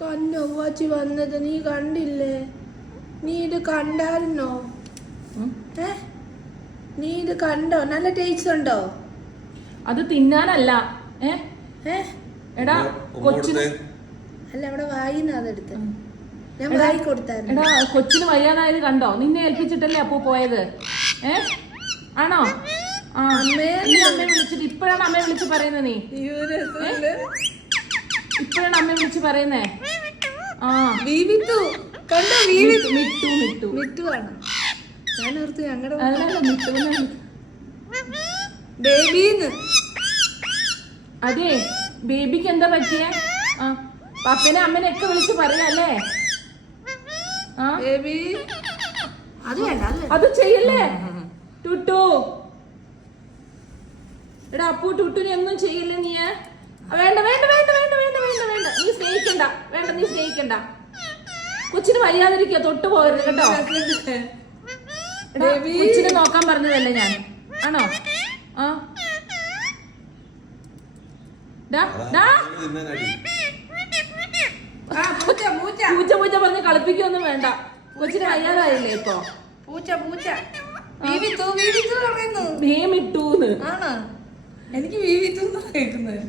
കണ്ണൊവ്വാച്ചി വന്നത് നീ കണ്ടില്ലേ? നീ ഇത് കണ്ടായിരുന്നോ? നീ ഇത് കണ്ടോ? നല്ല ടേസ്റ്റ് ഉണ്ടോ? അത് തിന്നാനല്ല. എടാ കൊച്ചിന് അല്ല, അവിടെ വായിന്ന് അതെടുത്ത് ഞാൻ വായി കൊടുത്തായിരുന്നു. എടാ കൊച്ചിന് വയ്യാതായത് കണ്ടോ? നിന്നെ ഏൽപ്പിച്ചിട്ടല്ലേ അപ്പൂ പോയത്? ആണോ? അമ്മയെ വിളിച്ചിട്ട് ഇപ്പഴാണ് അമ്മയെ വിളിച്ച് പറയുന്നത്. നീ ഇപ്പഴാണ് അമ്മയെ വിളിച്ച് പറയുന്നേ. മിട്ടുവാണ്. ഞാൻ ഓർത്ത് ഞങ്ങളുടെ അതെ, ബേബിക്ക് എന്താ പറ്റിയേ? പപ്പനെ അമ്മനെ ഒക്കെ വിളിച്ച് പറയാല്ലേ? അത് ചെയ്യല്ലേ ടുട്ടു? എടാ അപ്പു ടുട്ടുനെ ഒന്നും ചെയ്യല്ലേ നീ? വേണ്ട വേണ്ട വേണ്ട വേണ്ട വേണ്ട വേണ്ട വേണ്ട, നീ സ്നേഹിക്കണ്ട. വേണ്ട, നീ സ്നേഹിക്കണ്ട. കൊച്ചിന് വയ്യാതിരിക്കുക, തൊട്ട് പോകരുത് കേട്ടോ. കൊച്ചിനെ നോക്കാൻ പറഞ്ഞതല്ലേ ഞാൻ? ആണോ? പൂച്ച പൂച്ച പറഞ്ഞ് കളിപ്പിക്കൊന്നും വേണ്ട. കൊച്ചിന് വയ്യാതായില്ലേ ഇപ്പൊ? പൂച്ച പൂച്ച ഭീമിട്ടൂന്ന്. എനിക്ക് വീവിത്തൂന്ന് കേൾക്കുന്നത്.